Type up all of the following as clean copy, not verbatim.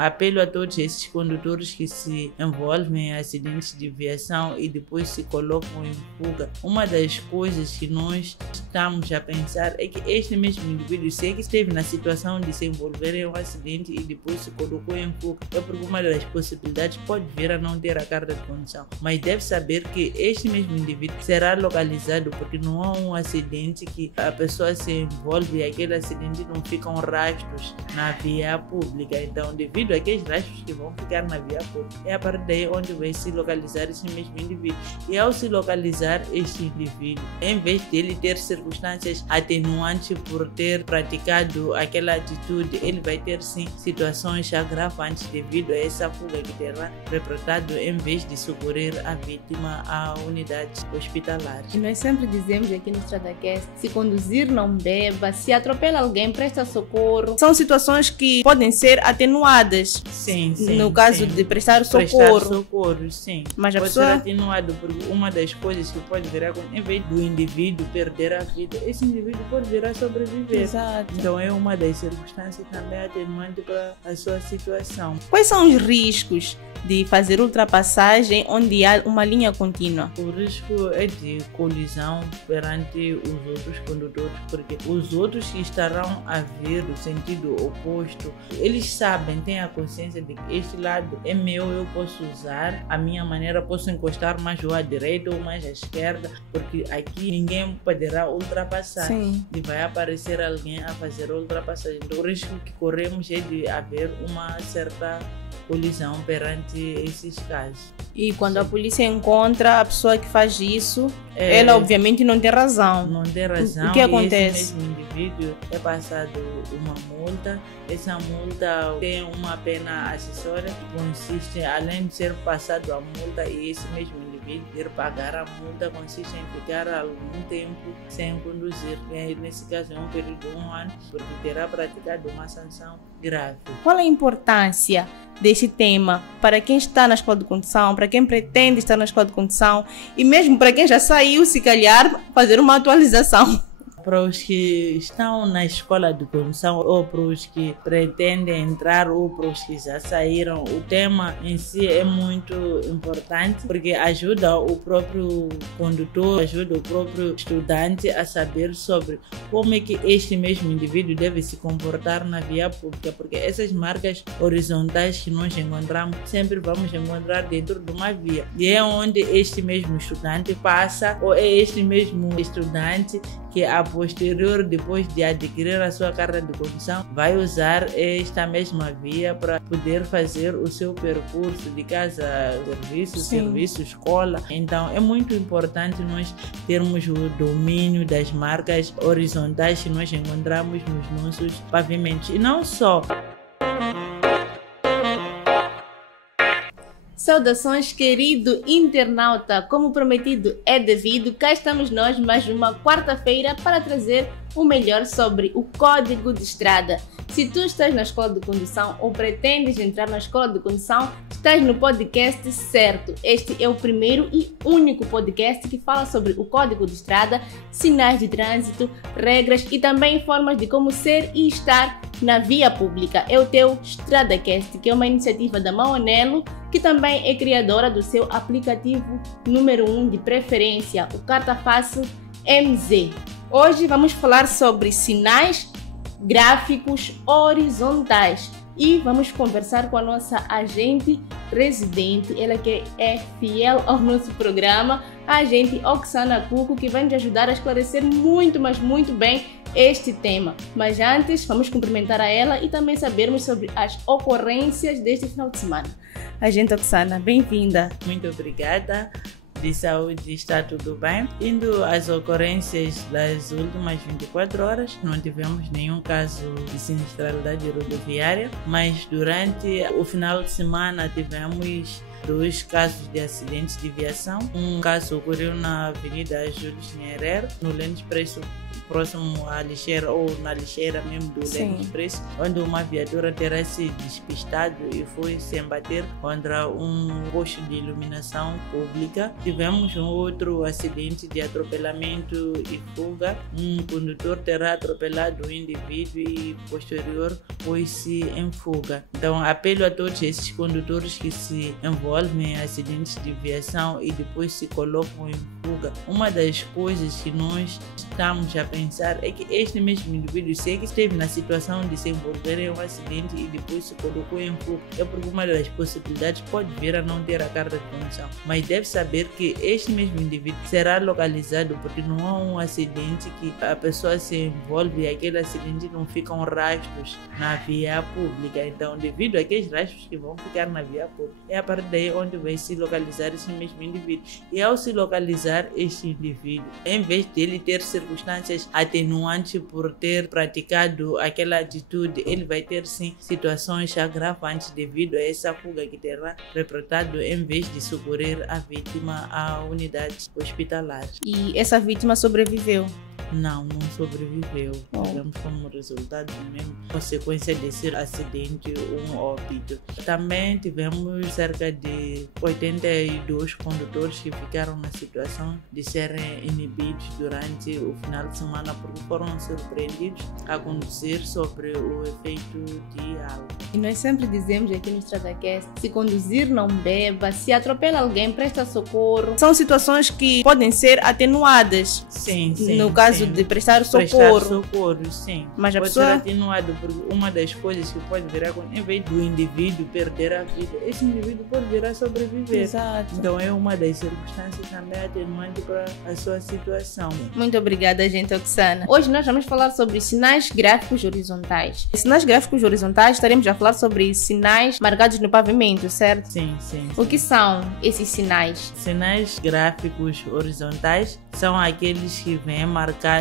Apelo a todos esses condutores que se envolvem em acidentes de viação e depois se colocam em fuga. Uma das coisas que nós estamos a pensar é que este mesmo indivíduo, se é que esteve na situação de se envolver em um acidente e depois se colocou em fuga, é porque uma das possibilidades pode vir a não ter a carta de condução. Mas deve saber que este mesmo indivíduo será localizado, porque não há um acidente que a pessoa se envolve e aquele acidente não ficam rastros na via pública. Então, devido àqueles rastros que vão ficar na via pública, é a partir daí onde vai se localizar esse mesmo indivíduo. E ao se localizar este indivíduo, em vez dele ter circunstâncias atenuantes por ter praticado aquela atitude, ele vai ter sim situações agravantes devido a essa fuga que terá perpetrado, em vez de socorrer a vítima à unidade hospitalar. E nós sempre dizemos aqui no StradaCast, se conduzir não beba, se atropela alguém, presta socorro. São situações que podem ser atenuadas. Sim, no caso de prestar socorro. Prestar socorro, sim. Mas a pode pessoa... ser atenuado por uma das coisas que pode virar, em vez do indivíduo perder a vida, esse indivíduo pode virar a sobreviver. Exato. Então é uma das circunstâncias também atenuante para a sua situação. Quais são os riscos de fazer ultrapassagem onde há uma linha contínua? O risco é de colisão perante os outros condutores, porque os outros que estarão a vir do sentido oposto, eles sabem, têm a consciência de que este lado é meu, eu posso usar a minha maneira, posso encostar mais ou à direita ou mais à esquerda, porque aqui ninguém poderá ultrapassar. Sim. E vai aparecer alguém a fazer a ultrapassagem. Então, o risco que corremos é de haver uma certa colisão perante esses casos. E quando a polícia encontra a pessoa que faz isso, ela obviamente não tem razão. Não tem razão. O que acontece? Esse mesmo indivíduo é passado uma multa. Essa multa tem uma pena acessória que consiste, além de ser passado a multa, e esse mesmo indivíduo ir pagar a multa, consiste em ficar algum tempo sem conduzir. Nesse caso é um período de 1 ano, porque terá praticado uma sanção grave. Qual a importância deste tema para quem está na escola de condução, para quem pretende estar na escola de condução e mesmo para quem já saiu, se calhar, fazer uma atualização? Para os que estão na escola de condução ou para os que pretendem entrar ou para os que já saíram, o tema em si é muito importante porque ajuda o próprio condutor, ajuda o próprio estudante a saber sobre como é que este mesmo indivíduo deve se comportar na via pública, porque essas marcas horizontais que nós encontramos sempre vamos encontrar dentro de uma via, e é onde este mesmo estudante passa, ou é este mesmo estudante que a posterior, depois de adquirir a sua carta de condução, vai usar esta mesma via para poder fazer o seu percurso de casa, serviço, escola. Então é muito importante nós termos o domínio das marcas horizontais que nós encontramos nos nossos pavimentos. E não só. Saudações, querido internauta! Como prometido é devido, cá estamos nós mais uma quarta-feira para trazer o melhor sobre o Código de Estrada. Se tu estás na escola de condução ou pretendes entrar na escola de condução, estás no podcast certo. Este é o primeiro e único podcast que fala sobre o Código de Estrada, sinais de trânsito, regras e também formas de como ser e estar na via pública. É o teu StradaCast, que é uma iniciativa da Maonelo, que também é criadora do seu aplicativo número 1 de preferência, o Carta Fácil MZ. Hoje vamos falar sobre sinais gráficos horizontais e vamos conversar com a nossa agente residente, ela que é fiel ao nosso programa, a agente Oksana Cuco, que vai nos ajudar a esclarecer muito, mas muito bem este tema. Mas antes, vamos cumprimentar a ela e também sabermos sobre as ocorrências deste final de semana. Agente Oksana, bem-vinda. Muito obrigada. De saúde está tudo bem. Indo às ocorrências das últimas 24 horas, não tivemos nenhum caso de sinistralidade rodoviária, mas durante o final de semana tivemos 2 casos de acidentes de viação. Um caso ocorreu na Avenida Júlio Nyerere, no Lente Expresso próximo à lixeira ou na lixeira mesmo do Leme Expresso, onde uma viatura terá se despistado e foi se embater contra um posto de iluminação pública. Tivemos um outro acidente de atropelamento e fuga. Um condutor terá atropelado o indivíduo e posterior pôs-se em fuga. Então, apelo a todos esses condutores que se envolvem em acidentes de viação e depois se colocam em fuga. Uma das coisas que nós estamos a pensar é que este mesmo indivíduo, se é que esteve na situação de se envolver em um acidente e depois se colocou em fuga, é porque uma das possibilidades pode vir a não ter a carta de condução, mas deve saber que este mesmo indivíduo será localizado, porque não há um acidente que a pessoa se envolve e aquele acidente não ficam rastros na via pública. Então, devido àqueles rastros que vão ficar na via pública, é a partir daí onde vai se localizar esse mesmo indivíduo. E ao se localizar este indivíduo, em vez de ele ter circunstâncias atenuantes por ter praticado aquela atitude, ele vai ter sim situações agravantes devido a essa fuga que terá perpetrado, em vez de socorrer a vítima à unidade hospitalar. E essa vítima sobreviveu? Não sobreviveu. Tivemos como resultado mesmo, consequência desse acidente, um óbito. Também tivemos cerca de 82 condutores que ficaram na situação de serem inibidos durante o final de semana porque foram surpreendidos a conduzir sobre o efeito de álcool. E nós sempre dizemos aqui no StradaCast, se conduzir não beba, se atropela alguém, presta socorro. São situações que podem ser atenuadas. Sim. No caso de prestar socorro. Sim. Mas a pode pessoa... ser atenuado por uma das coisas que pode virar, em vez do indivíduo perder a vida, esse indivíduo pode vir a sobreviver. Exato. Então é uma das circunstâncias também atenuante para a sua situação. Muito obrigada, gente Oxana. Hoje nós vamos falar sobre sinais gráficos horizontais. Sinais gráficos horizontais, estaremos a falar sobre sinais marcados no pavimento, certo? Sim. O que são esses sinais? Sinais gráficos horizontais são aqueles que vêm marcados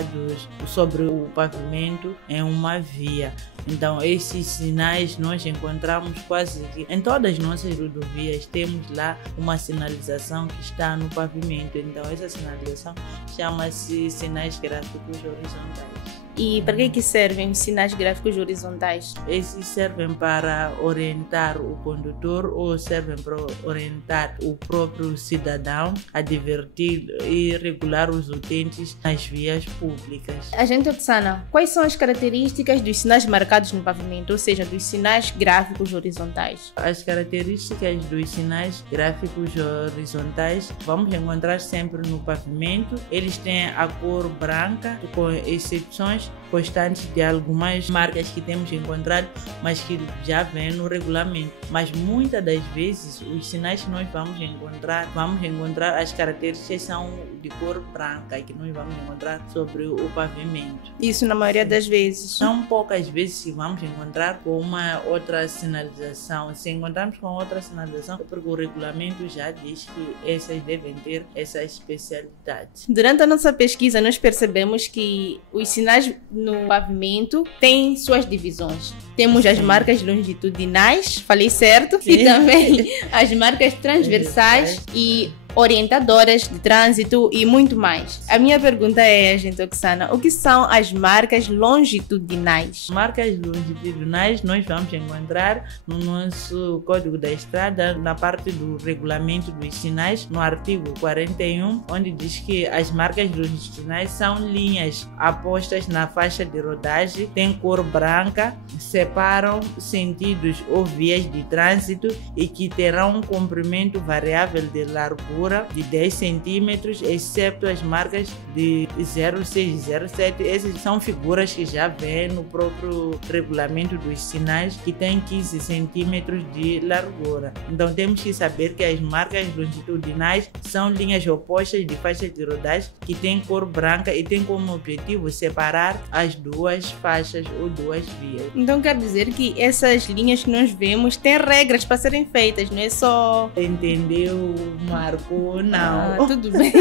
sobre o pavimento em uma via. Então, esses sinais nós encontramos quase que em todas as nossas rodovias. Temos lá uma sinalização que está no pavimento. Então, essa sinalização chama-se sinais gráficos horizontais. E para que servem os sinais gráficos horizontais? Esses servem para orientar o condutor ou servem para orientar o próprio cidadão a divertir e regular os utentes nas vias públicas. Agente Oxana, quais são as características dos sinais marcados no pavimento, ou seja, dos sinais gráficos horizontais? As características dos sinais gráficos horizontais vamos encontrar sempre no pavimento. Eles têm a cor branca, com exceções constantes de algumas marcas que temos encontrado, mas que já vêm no regulamento. Mas muitas das vezes os sinais que nós vamos encontrar as características são de cor branca que nós vamos encontrar sobre o pavimento. Isso na maioria das vezes. São poucas vezes que vamos encontrar com uma outra sinalização. Se encontrarmos com outra sinalização, é porque o regulamento já diz que essas devem ter essa especialidade. Durante a nossa pesquisa, nós percebemos que os sinais no pavimento têm suas divisões. Temos as marcas longitudinais, falei certo, e também as marcas transversais e orientadoras de trânsito e muito mais. A minha pergunta é, agente Oxana, o que são as marcas longitudinais? Marcas longitudinais nós vamos encontrar no nosso Código da Estrada, na parte do regulamento dos sinais, no artigo 41, onde diz que as marcas longitudinais são linhas apostas na faixa de rodagem, têm cor branca, separam sentidos ou vias de trânsito e que terão um comprimento variável de largura de 10 centímetros, exceto as marcas de 0,6 e 0,7. Essas são figuras que já vêm no próprio regulamento dos sinais, que tem 15 centímetros de largura. Então temos que saber que as marcas longitudinais são linhas opostas de faixas de rodagem que têm cor branca e tem como objetivo separar as duas faixas ou duas vias. Então quer dizer que essas linhas que nós vemos têm regras para serem feitas, não é só... Entendeu, Marco? Não. Tudo bem.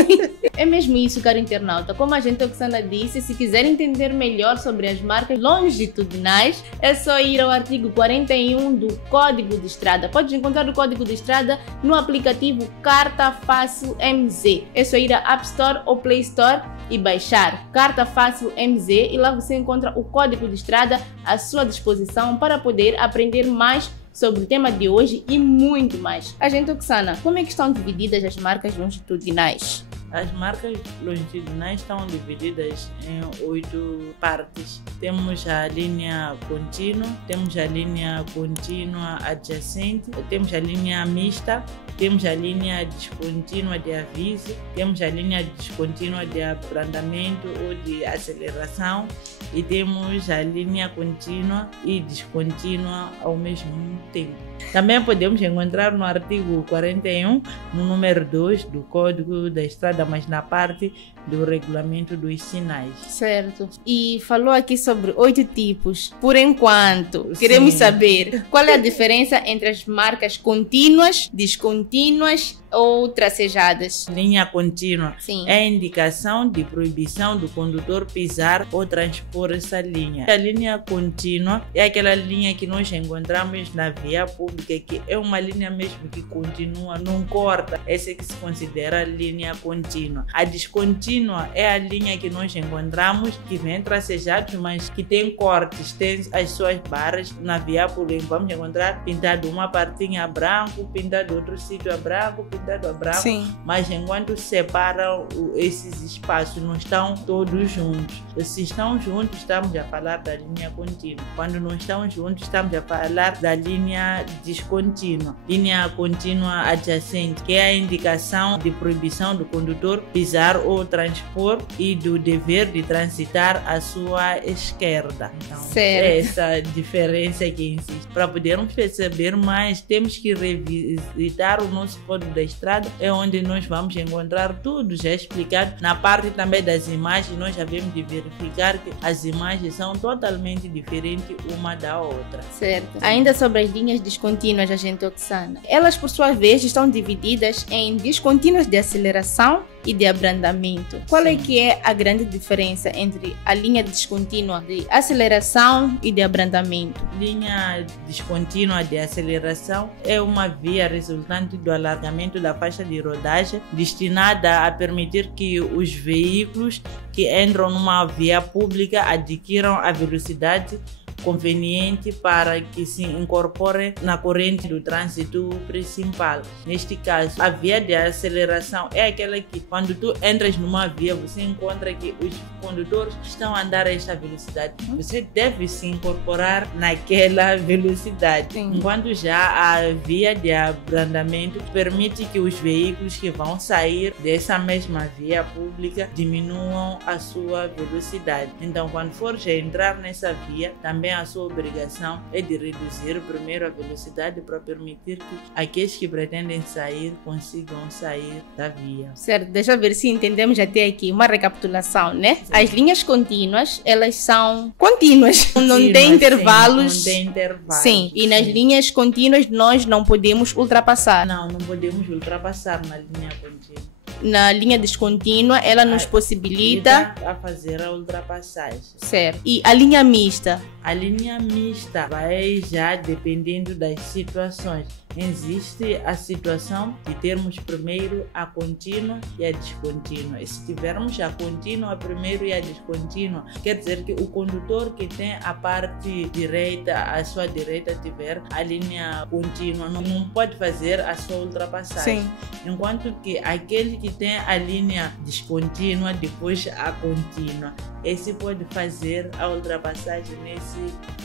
É mesmo isso, caro internauta. Como a gente Oxana disse, se quiser entender melhor sobre as marcas longitudinais, é só ir ao artigo 41 do Código de Estrada. Pode encontrar o Código de Estrada no aplicativo Carta Fácil MZ. É só ir à App Store ou Play Store e baixar Carta Fácil MZ, e lá você encontra o código de estrada à sua disposição para poder aprender mais sobre o tema de hoje e muito mais. Agente Oksana, como é que estão divididas as marcas longitudinais? As marcas longitudinais estão divididas em 8 partes. Temos a linha contínua, temos a linha contínua adjacente, temos a linha mista, temos a linha descontínua de aviso, temos a linha descontínua de abrandamento ou de aceleração e temos a linha contínua e descontínua ao mesmo tempo. Também podemos encontrar no artigo 41, no número 2 do Código da Estrada, mas na parte do regulamento dos sinais. Certo. E falou aqui sobre 8 tipos. Por enquanto, queremos saber qual é a diferença entre as marcas contínuas, descontínuas ou tracejadas. Linha contínua é a indicação de proibição do condutor pisar ou transpor essa linha. A linha contínua é aquela linha que nós encontramos na via pública, que é uma linha mesmo que continua, não corta. Essa é que se considera linha contínua. A descontínua é a linha que nós encontramos que vem tracejados, mas que tem cortes, tem as suas barras na via pública. Vamos encontrar pintado uma partinha branco, pintado outro sítio a branco, pintado a branco. Mas enquanto separam esses espaços, não estão todos juntos. Se estão juntos, estamos a falar da linha contínua. Quando não estão juntos, estamos a falar da linha descontínua. Linha contínua adjacente, que é a indicação de proibição do condutor pisar ou transpor e do dever de transitar à sua esquerda. Então, é essa diferença que existe. Para podermos perceber mais, temos que revisitar o nosso Código da Estrada, é onde nós vamos encontrar tudo já explicado. Na parte também das imagens, nós já vemos de verificar que as imagens são totalmente diferentes uma da outra. Certo. Ainda sobre as linhas descontínuas, agente Oksana, elas por sua vez estão divididas em descontínuas de aceleração e de abrandamento. Qual é que é a grande diferença entre a linha descontínua de aceleração e de abrandamento? Linha descontínua de aceleração é uma via resultante do alargamento da faixa de rodagem destinada a permitir que os veículos que entram numa via pública adquiram a velocidade conveniente para que se incorpore na corrente do trânsito principal. Neste caso, a via de aceleração é aquela que, quando tu entras numa via, você encontra que os condutores estão a andar a esta velocidade. Você deve se incorporar naquela velocidade. Enquanto já a via de abrandamento permite que os veículos que vão sair dessa mesma via pública diminuam a sua velocidade. Então, quando for já entrar nessa via, também a sua obrigação é de reduzir primeiro a velocidade para permitir que aqueles que pretendem sair consigam sair da via. Certo, deixa eu ver se entendemos até aqui. Uma recapitulação, né? As linhas contínuas, elas são contínuas, não tem intervalos. Não tem intervalos. E nas linhas contínuas nós não podemos ultrapassar. Não podemos ultrapassar na linha contínua. Na linha descontínua, ela nos possibilita a fazer a ultrapassagem. Certo. E a linha mista? A linha mista vai já dependendo das situações. Existe a situação de termos primeiro a contínua e a descontínua. E se tivermos a contínua primeiro e a descontínua, quer dizer que o condutor que tem a parte direita, à sua direita tiver a linha contínua, não pode fazer a sua ultrapassagem. Enquanto que aquele que tem a linha descontínua, depois a contínua, esse pode fazer a ultrapassagem nesse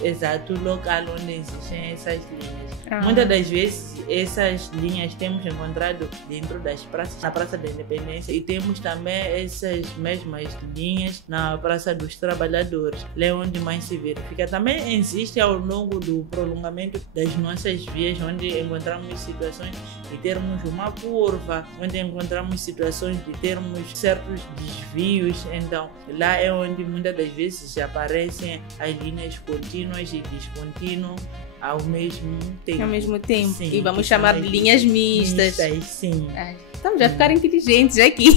exato local onde existem essas linhas. Muitas das vezes essas linhas temos encontrado dentro das praças, na Praça da Independência, e temos também essas mesmas linhas na Praça dos Trabalhadores, lá onde mais se verifica. Também existe ao longo do prolongamento das nossas vias, onde encontramos situações de termos uma curva, onde encontramos situações de termos certos desvios. Então lá é onde muitas das vezes aparecem as linhas contínuas e descontínuas ao mesmo tempo. E vamos chamar de linhas mistas. Estamos a ficar inteligentes aqui.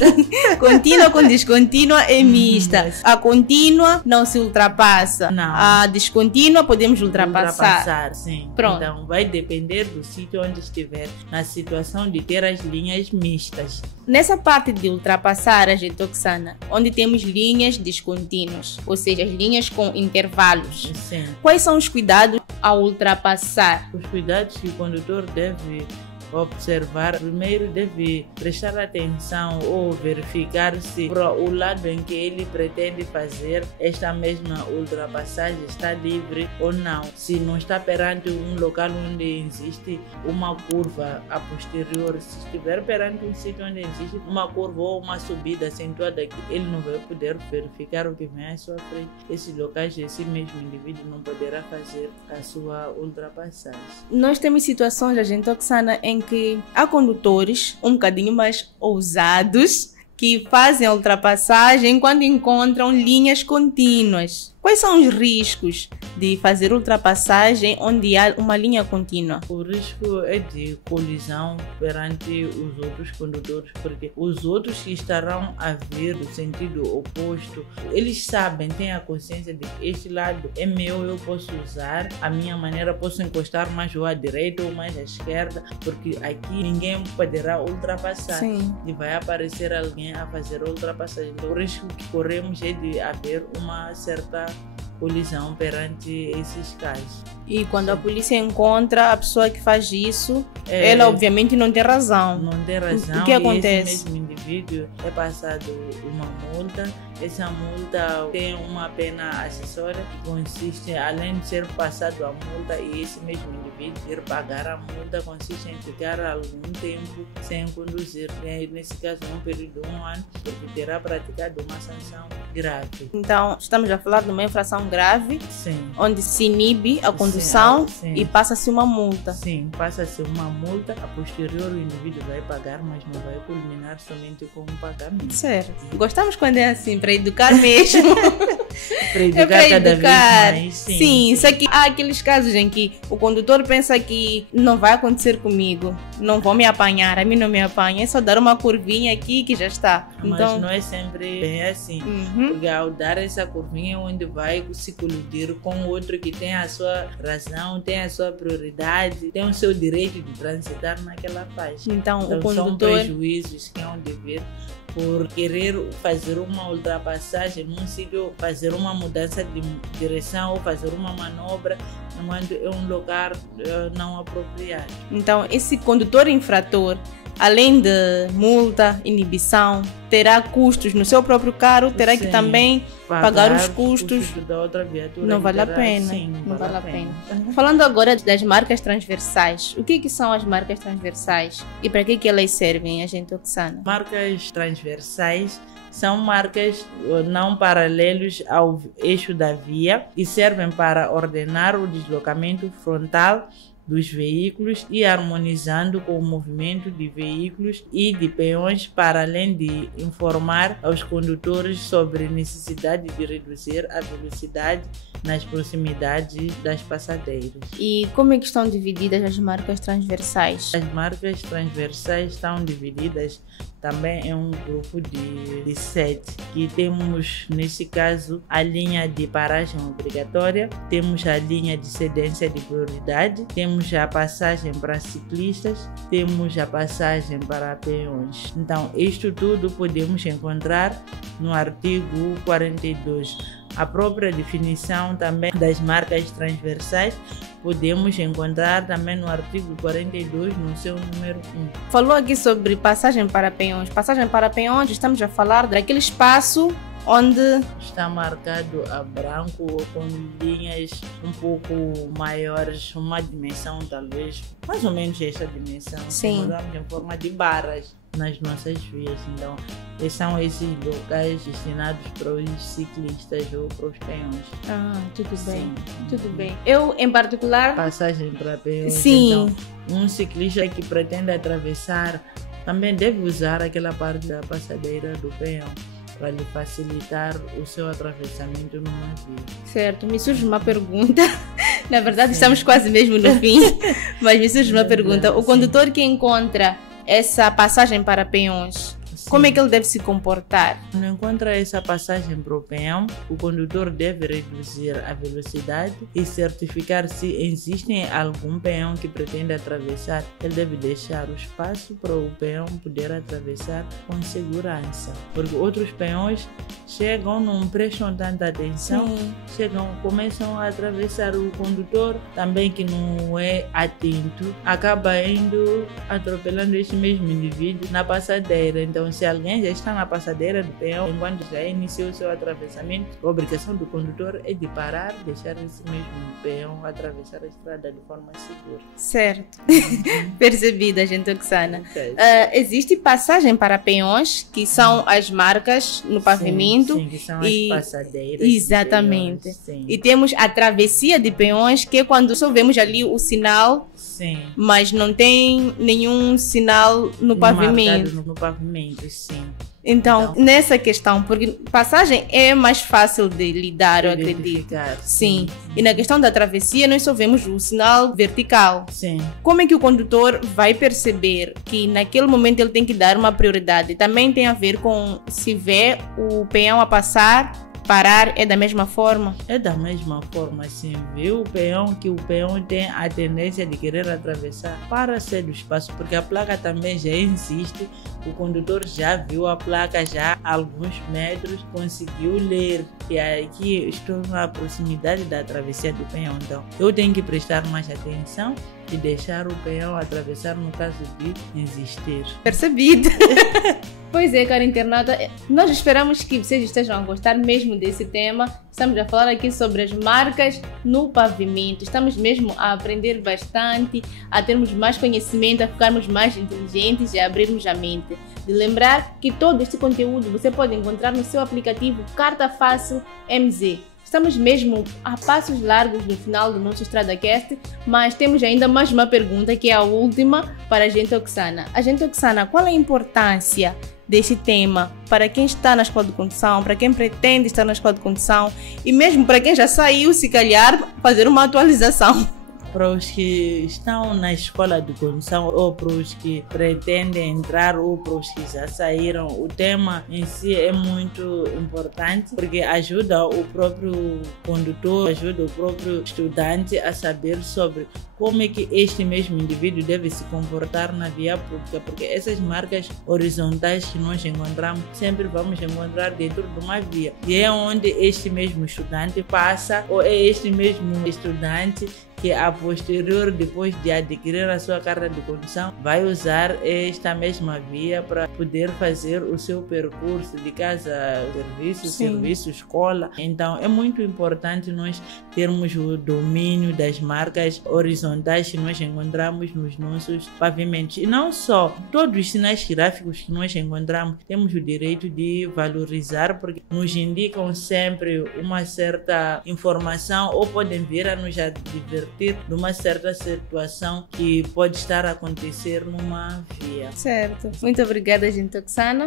Contínua com descontínua é mista. A contínua não se ultrapassa. Não. A descontínua podemos ultrapassar. Sim. Pronto. Então vai depender do sítio onde estiver, na situação de ter as linhas mistas. Nessa parte de ultrapassar, Agente Oxana, onde temos linhas descontínuas, ou seja, as linhas com intervalos, Sim. quais são os cuidados ao ultrapassar? Os cuidados que o condutor deve observar, primeiro deve prestar atenção ou verificar se para o lado em que ele pretende fazer esta mesma ultrapassagem está livre ou não. Se não está perante um local onde existe uma curva a posterior, se estiver perante um sítio onde existe uma curva ou uma subida acentuada aqui, ele não vai poder verificar o que vem à sua frente. Esses locais, esse mesmo indivíduo não poderá fazer a sua ultrapassagem. Nós temos situações, Agente Oxana, em que há condutores um bocadinho mais ousados que fazem a ultrapassagem quando encontram linhas contínuas. Quais são os riscos de fazer ultrapassagem onde há uma linha contínua? O risco é de colisão perante os outros condutores, porque os outros que estarão a vir do sentido oposto, eles sabem, têm a consciência de que este lado é meu, eu posso usar a minha maneira, posso encostar mais ou à direita ou mais à esquerda, porque aqui ninguém poderá ultrapassar. Sim. E vai aparecer alguém a fazer a ultrapassagem. Então, o risco que corremos é de haver uma certa colisão perante esses casos. E quando a polícia encontra a pessoa que faz isso, ela obviamente não tem razão. Não tem razão. O que acontece? E esse mesmo indivíduo é passado uma multa. Essa multa tem uma pena acessória que consiste, além de ser passado a multa e esse mesmo indivíduo ir pagar a multa, consiste em ficar algum tempo sem conduzir. Nesse caso, um período de 1 ano, porque terá praticado uma sanção grave. Então, estamos a falar de uma infração grave, Sim. onde se inibe a condução Sim. e passa-se uma multa. Sim, passa-se uma multa, a posterior o indivíduo vai pagar, mas não vai culminar somente com um pagamento. Certo. Gostamos quando é assim, para educar mesmo. Para educar cada vez mais. Sim, só que há aqueles casos em que o condutor pensa que não vai acontecer comigo, não vão me apanhar, a mim não me apanha, é só dar uma curvinha aqui que já está. Mas Então, não é sempre bem assim. Porque ao dar essa curvinha é onde vai se colidir com outro que tem a sua razão, tem a sua prioridade, tem o seu direito de transitar naquela faixa. então o São condutor... prejuízos que hão de vir por querer fazer uma ultrapassagem num sítio, fazer uma mudança de direção ou fazer uma manobra enquanto é um lugar não apropriado. Então, esse condutor infrator, além de multa, inibição, terá custos no seu próprio carro, terá que Sim. também pagar os custos. Da outra viatura. Não vale a terá- pena. Sim, Não vale a pena. Falando agora das marcas transversais, o que são as marcas transversais e para que elas servem, Agente Oxana? Marcas transversais são marcas não paralelos ao eixo da via e servem para ordenar o deslocamento frontal dos veículos e harmonizando com o movimento de veículos e de peões, para além de informar aos condutores sobre a necessidade de reduzir a velocidade nas proximidades das passadeiras. E como é que estão divididas as marcas transversais? As marcas transversais estão divididas também em um grupo de 7, que temos, nesse caso, a linha de paragem obrigatória, temos a linha de cedência de prioridade, temos a passagem para ciclistas, temos a passagem para peões. Então, isto tudo podemos encontrar no artigo 42. A própria definição também das marcas transversais podemos encontrar também no artigo 42, no seu número 1. Falou aqui sobre passagem para peões. Passagem para peões, estamos a falar daquele espaço onde está marcado a branco ou com linhas um pouco maiores, uma dimensão talvez, mais ou menos esta dimensão. Sim. Mudamos em forma de barras nas nossas vias. Então, são esses locais destinados para os ciclistas ou para os peões. tudo bem. Sim. Tudo bem. Eu, em particular... Passagem para peões. Sim. Então, um ciclista que pretende atravessar também deve usar aquela parte da passadeira do peão para lhe facilitar o seu atravessamento numa via. Certo, me surge uma pergunta. Na verdade, estamos quase mesmo no fim, mas me surge uma pergunta. O condutor que encontra essa passagem para peões? Como é que ele deve se comportar? Quando encontra essa passagem para o peão, o condutor deve reduzir a velocidade e certificar se existe algum peão que pretende atravessar. Ele deve deixar o espaço para o peão poder atravessar com segurança. Porque outros peões chegam, não prestam tanta atenção, começam a atravessar. O condutor também, que não é atento, acaba indo atropelando este mesmo indivíduo na passadeira. Então, se alguém já está na passadeira do peão, enquanto já iniciou o seu atravessamento, a obrigação do condutor é de parar, deixar esse mesmo peão atravessar a estrada de forma segura. Certo. Percebida, gente Oksana. Okay. Existe passagem para peões, que são as marcas no pavimento. Sim, que são as passadeiras. Exatamente. Peões, e temos a travessia de peões, que é quando só vemos ali o sinal, mas não tem nenhum sinal no pavimento. No pavimento, sim. Então, nessa questão, porque passagem é mais fácil de lidar, eu acredito. Sim. E na questão da travessia, nós só vemos o sinal vertical. Sim. Como é que o condutor vai perceber que naquele momento ele tem que dar uma prioridade? Também tem a ver com se vê o peão a passar, parar, é da mesma forma? É da mesma forma, sim. Viu o peão, que o peão tem a tendência de querer atravessar para ser do espaço, porque a placa também já existe. O condutor já viu a placa já há alguns metros, conseguiu ler. E aqui estou na proximidade da travessia do peão. Então, eu tenho que prestar mais atenção e deixar o peão atravessar no caso de existir. Percebido. Pois é, cara internauta, nós esperamos que vocês estejam a gostar mesmo desse tema. Estamos a falar aqui sobre as marcas no pavimento. Estamos mesmo a aprender bastante, a termos mais conhecimento, a ficarmos mais inteligentes e a abrirmos a mente. De lembrar que todo este conteúdo você pode encontrar no seu aplicativo Carta Fácil MZ. Estamos mesmo a passos largos no final do nosso EstradaCast, mas temos ainda mais uma pergunta, que é a última, para a gente Oksana. A gente Oksana, qual é a importância deste tema para quem está na escola de condução, para quem pretende estar na escola de condução e mesmo para quem já saiu, se calhar, fazer uma atualização? Para os que estão na escola de condução ou para os que pretendem entrar ou para os que já saíram, o tema em si é muito importante porque ajuda o próprio condutor, ajuda o próprio estudante a saber sobre como é que este mesmo indivíduo deve se comportar na via pública, porque essas marcas horizontais que nós encontramos, sempre vamos encontrar dentro de uma via. E é onde este mesmo estudante passa, ou é este mesmo estudante que a posterior, depois de adquirir a sua carta de condução, vai usar esta mesma via para poder fazer o seu percurso de casa, serviço, escola. Então é muito importante nós termos o domínio das marcas horizontais que nós encontramos nos nossos pavimentos. E não só, todos os sinais gráficos que nós encontramos, temos o direito de valorizar, porque nos indicam sempre uma certa informação ou podem vir a nos advertir de uma certa situação que pode estar a acontecer numa via. Certo. Muito obrigada, gente Oksana.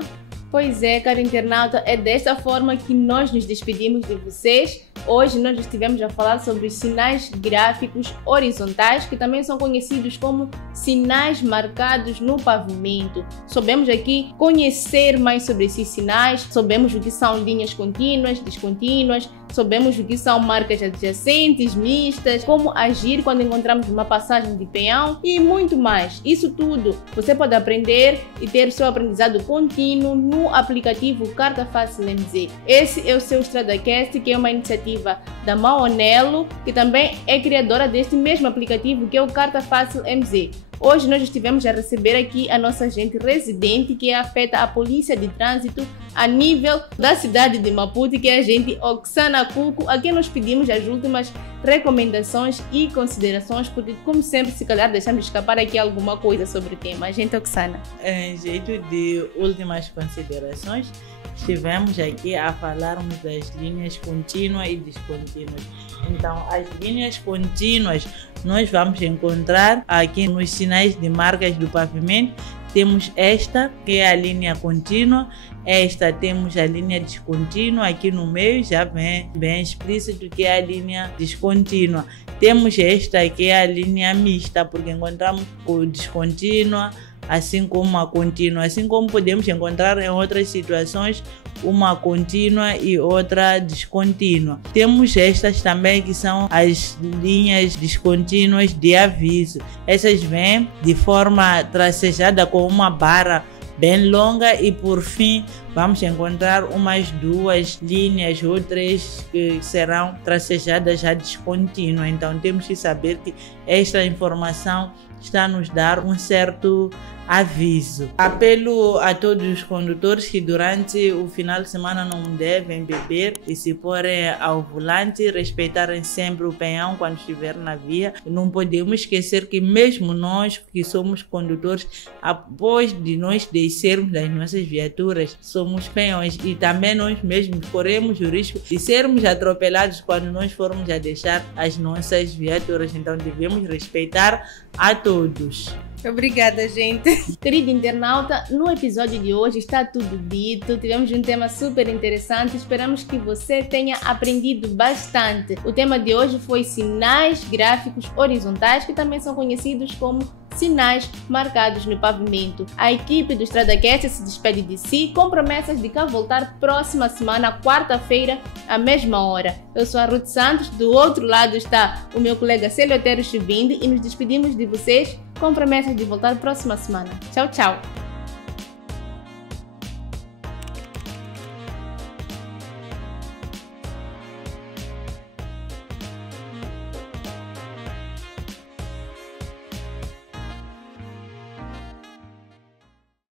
Pois é, caro internauta, é desta forma que nós nos despedimos de vocês. Hoje nós estivemos a falar sobre os sinais gráficos horizontais, que também são conhecidos como sinais marcados no pavimento. Soubemos aqui conhecer mais sobre esses sinais, soubemos o que são linhas contínuas, descontínuas, soubemos o que são marcas adjacentes, mistas, como agir quando encontramos uma passagem de peão e muito mais. Isso tudo você pode aprender e ter o seu aprendizado contínuo no aplicativo Carta Fácil MZ. Esse é o seu EstradaCast, que é uma iniciativa da Maonelo, que também é criadora deste mesmo aplicativo, que é o Carta Fácil MZ. Hoje nós estivemos a receber aqui a nossa agente residente, que afeta a polícia de trânsito a nível da cidade de Maputo, que é a agente Oksana Cuco, a quem nós pedimos as últimas recomendações e considerações, porque como sempre, se calhar deixamos escapar aqui alguma coisa sobre o tema. Agente Oksana. Em jeito de últimas considerações, estivemos aqui a falarmos das linhas contínuas e descontínuas. Então, as linhas contínuas nós vamos encontrar aqui nos sinais de marcas do pavimento. Temos esta, que é a linha contínua. Esta temos a linha descontínua. Aqui no meio já vem bem explícito que é a linha descontínua. temos esta que é a linha mista, porque encontramos com descontínua, assim como uma contínua, assim como podemos encontrar em outras situações uma contínua e outra descontínua. Temos estas também que são as linhas descontínuas de aviso. Essas vêm de forma tracejada com uma barra bem longa e por fim vamos encontrar umas 2 linhas ou 3 que serão tracejadas já descontínua. Então temos que saber que esta informação está a nos dar um certo aviso. Apelo a todos os condutores que durante o final de semana não devem beber e se porem ao volante, respeitarem sempre o penhão quando estiver na via. Não podemos esquecer que mesmo nós que somos condutores, após de nós descermos das nossas viaturas, somos penhões e também nós mesmos corremos o risco de sermos atropelados quando nós formos a deixar as nossas viaturas. Então devemos respeitar a todos. Obrigada, gente. Querido internauta, no episódio de hoje está tudo dito. Tivemos um tema super interessante. Esperamos que você tenha aprendido bastante. O tema de hoje foi sinais gráficos horizontais, que também são conhecidos como sinais marcados no pavimento. A equipe do StradaCast se despede de si com promessas de cá voltar próxima semana, quarta-feira, à mesma hora. Eu sou a Ruth Santos, do outro lado está o meu colega Celiotério Chubinde e nos despedimos de vocês com promessas de voltar próxima semana. Tchau, tchau!